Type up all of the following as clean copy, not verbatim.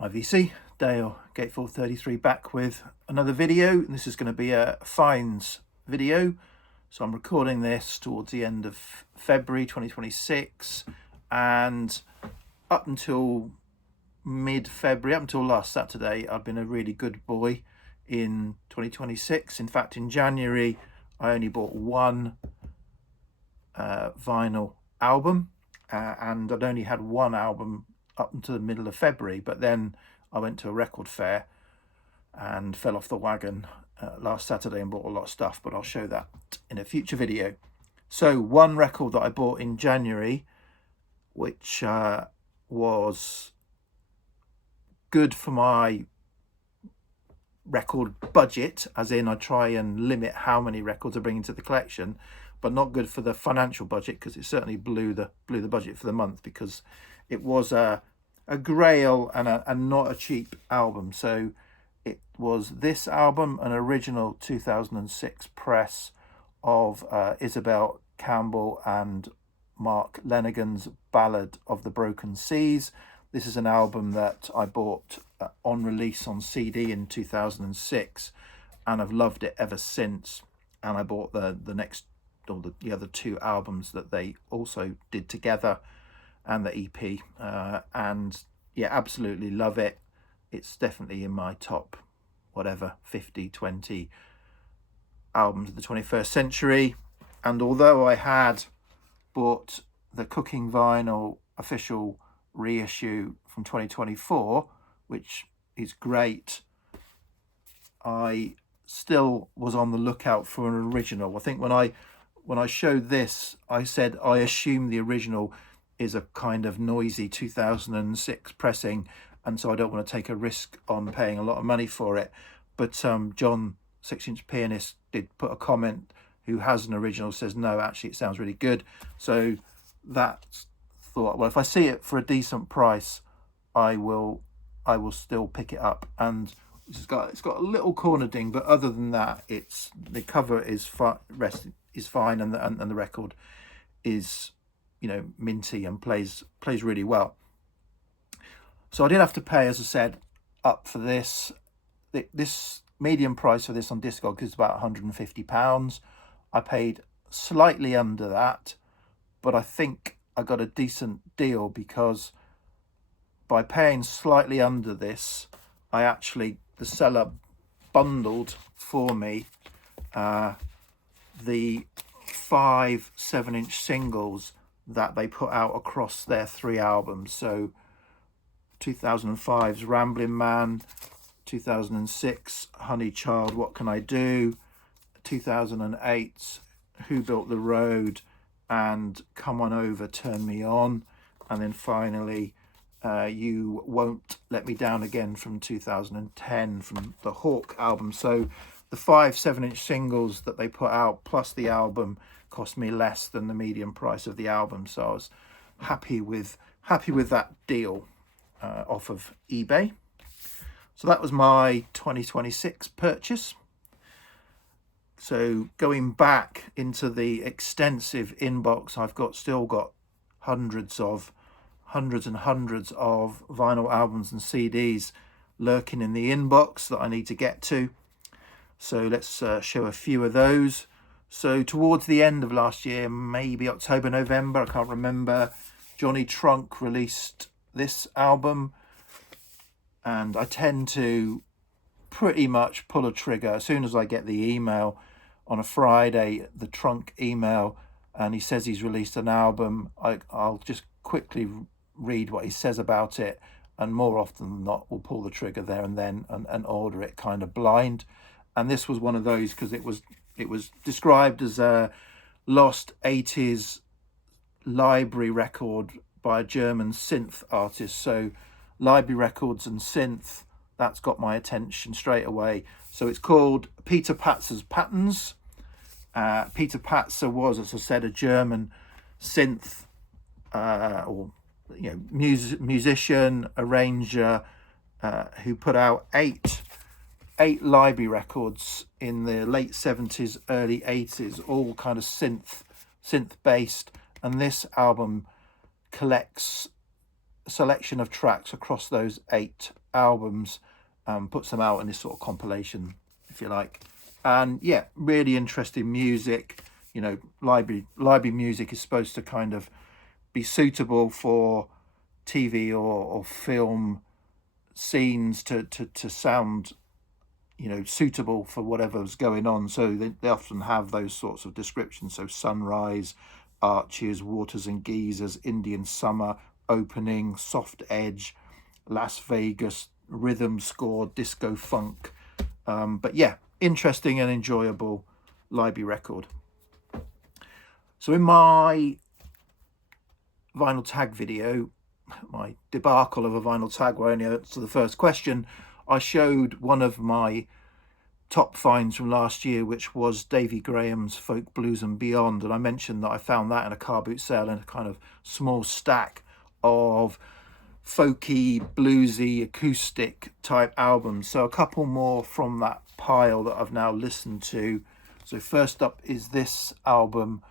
Hi VC, Dale, Gateful 33 back with another video. This is going to be a finds video. So I'm recording this towards the end of February 2026, and up until mid-February, up until last Saturday, I've been a really good boy in 2026. In fact, in January, I only bought one vinyl album, and I'd only had one album up until the middle of February, but then I went to a record fair and fell off the wagon last Saturday and bought a lot of stuff, but I'll show that in a future video. So one record that I bought in January, which was good for my record budget, as in I try and limit how many records I bring into the collection, but not good for the financial budget, because it certainly blew the budget for the month, because it was a grail and not a cheap album. So it was this album, an original 2006 press of Isabel Campbell and Mark Lanigan's Ballad of the Broken Seas. This is an album that I bought on release on CD in 2006, and I've loved it ever since. And I bought the the other two albums that they also did together, and the EP, and yeah, absolutely love it. It's definitely in my top 50, 20 albums of the 21st century. And although I had bought the Cooking Vinyl official reissue from 2024, which is great, I still was on the lookout for an original. I think when I showed this, I said I assume the original is a kind of noisy 2006 pressing, and so I don't want to take a risk on paying a lot of money for it. But John 6-inch Pianist did put a comment, who has an original, says no, actually it sounds really good. So that thought, well, if I see it for a decent price, I will still pick it up. And it's got a little corner ding, but other than that, it's the cover is fine, and the record is, you know, minty and plays really well. So I did have to pay, as I said, up for this. This medium price for this on Discogs is about £150. I paid slightly under that, but I think I got a decent deal, because by paying slightly under this, the seller bundled for me the 5 7-inch singles that they put out across their 3 albums. So 2005's Ramblin' Man, 2006 Honey Child, What Can I Do, 2008's Who Built the Road and Come On Over, Turn Me On, and then finally You Won't Let Me Down Again from 2010 from the Hawk album. So the 5 7-inch singles that they put out plus the album cost me less than the median price of the album, so I was happy with that deal off of eBay. So that was my 2026 purchase. So going back into the extensive inbox, I've still got hundreds and hundreds of vinyl albums and CDs lurking in the inbox that I need to get to. So let's show a few of those. So towards the end of last year, maybe October, November, I can't remember, Johnny Trunk released this album, and I tend to pretty much pull a trigger as soon as I get the email on a Friday, the Trunk email, and he says he's released an album. I'll just quickly read what he says about it, and more often than not we'll pull the trigger there and then and order it kind of blind. And this was one of those, because it was described as a lost 80s library record by a German synth artist. So library records and synth, that's got my attention straight away. So it's called Peter Patzer's Patterns. Peter Patzer was, as I said, a German synth musician, arranger, who put out eight library records in the late 70s, early 80s, all kind of synth based. And this album collects selection of tracks across those 8 albums, puts them out in this sort of compilation, if you like. And yeah, really interesting music. You know, library music is supposed to kind of be suitable for TV or film scenes to sound, you know, suitable for whatever's going on. So they often have those sorts of descriptions. So sunrise, arches, waters and geysers, Indian summer, opening, soft edge, Las Vegas, rhythm score, disco funk. But yeah, interesting and enjoyable library record. So in my vinyl tag video, my debacle of a vinyl tag where I only answered the first question, I showed one of my top finds from last year, which was Davy Graham's Folk Blues and Beyond. And I mentioned that I found that in a car boot sale in a kind of small stack of folky, bluesy, acoustic type albums. So a couple more from that pile that I've now listened to. So first up is this album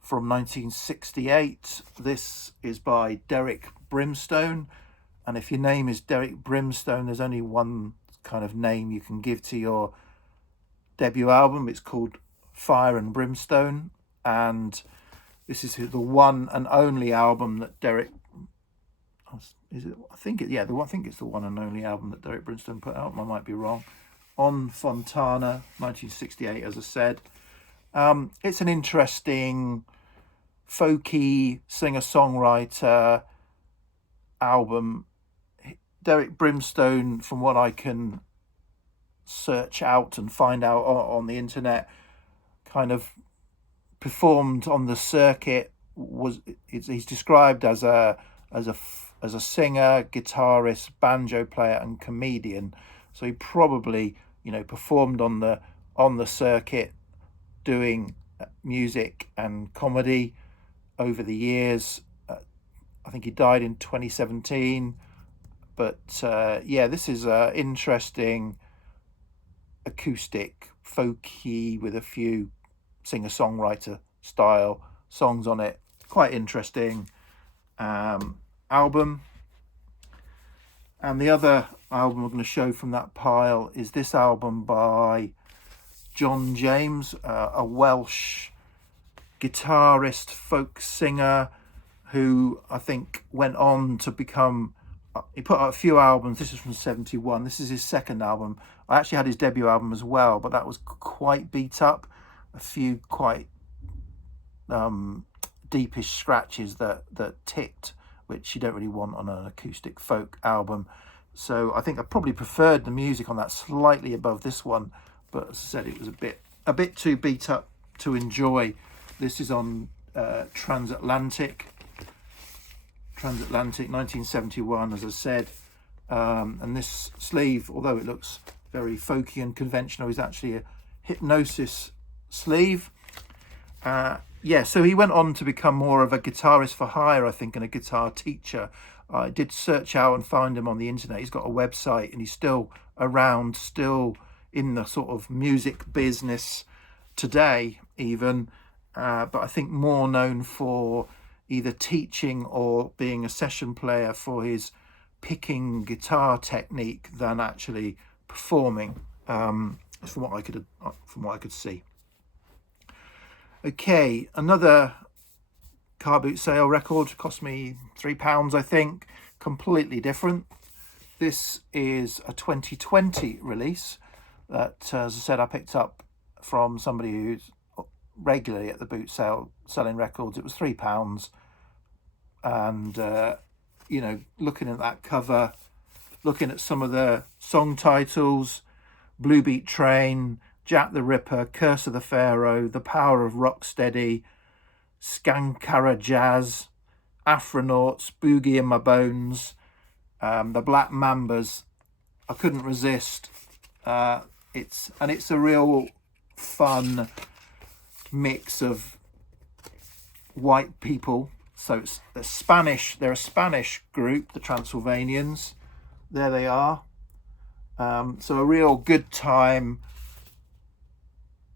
from 1968. This is by Derek Brimstone. And if your name is Derek Brimstone, there's only one kind of name you can give to your debut album. It's called Fire and Brimstone. And this is the one and only album that Derek... Is it? I think it's the one and only album that Derek Brimstone put out. I might be wrong. On Fontana, 1968, as I said. It's an interesting, folky singer-songwriter album. Derek Brimstone, from what I can search out and find out on the internet, kind of performed on the circuit. He's described as a singer, guitarist, banjo player, and comedian. So he probably, you know, performed on the circuit, doing music and comedy over the years. I think he died in 2017. But yeah, this is interesting, acoustic, folky, with a few singer-songwriter style songs on it. Quite interesting album. And the other album I'm going to show from that pile is this album by John James, a Welsh guitarist, folk singer, who I think went on to become... He put out a few albums. This is from 71. This is his second album. I actually had his debut album as well, but that was quite beat up. A few quite deepish scratches that ticked, which you don't really want on an acoustic folk album. So I think I probably preferred the music on that slightly above this one, but as I said, it was a bit too beat up to enjoy. This is on Transatlantic, 1971, as I said. And this sleeve, although it looks very folky and conventional, is actually a Hypnosis sleeve. Yeah, so he went on to become more of a guitarist for hire, I think, and a guitar teacher. I did search out and find him on the internet. He's got a website, and he's still around, still in the sort of music business today even. But I think more known for either teaching or being a session player for his picking guitar technique than from what I could see. Okay, another car boot sale record, cost me £3, I think. Completely different. This is a 2020 release that, as I said, I picked up from somebody who's regularly at the boot sale selling records. It was £3, and you know, looking at that cover, looking at some of the song titles: Blue Beat Train, Jack the Ripper, Curse of the Pharaoh, The Power of Rocksteady, Skankara Jazz, Afronauts, Boogie in My Bones, the Black Mambas. I couldn't resist. It's a real fun mix of white people. So they're a Spanish group, the Transylvanians. There they are. So a real good time.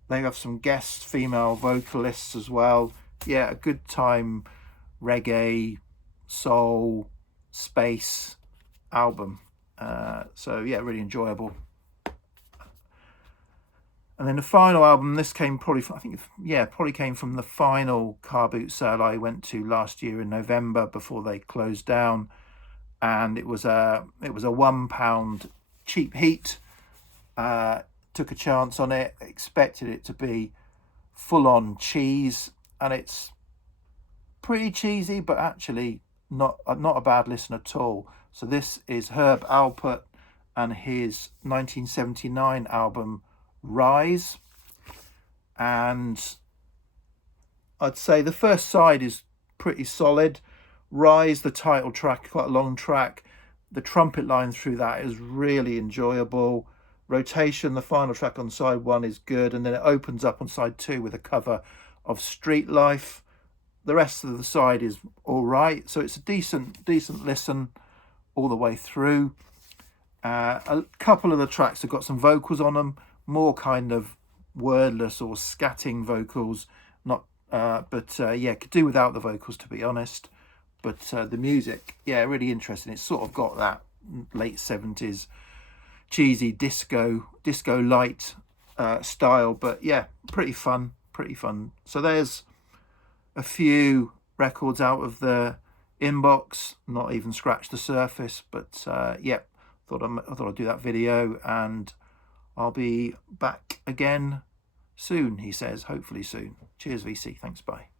They have some guest female vocalists as well. Yeah, a good time. Reggae, soul, space album. So yeah, really enjoyable. And then the final album, this came probably, I think, yeah, probably came from the final car boot sale I went to last year in November before they closed down, and it was a £1 cheap heat. Took a chance on it, expected it to be full on cheese, and it's pretty cheesy, but actually not a bad listen at all. So this is Herb Alpert and his 1979 album Rise, and I'd say the first side is pretty solid. Rise, the title track, quite a long track. The trumpet line through that is really enjoyable. Rotation, the final track on side 1, is good, and then it opens up on side 2 with a cover of Street Life. The rest of the side is all right, so it's a decent listen all the way through. A couple of the tracks have got some vocals on them, more kind of wordless or scatting vocals, not yeah, could do without the vocals, to be honest. But the music, yeah, really interesting. It's sort of got that late 70s cheesy disco light style, but yeah, pretty fun. So there's a few records out of the inbox, not even scratched the surface, but yeah, I thought I'd do that video, and I'll be back again soon, he says, hopefully soon. Cheers, VC. Thanks, bye.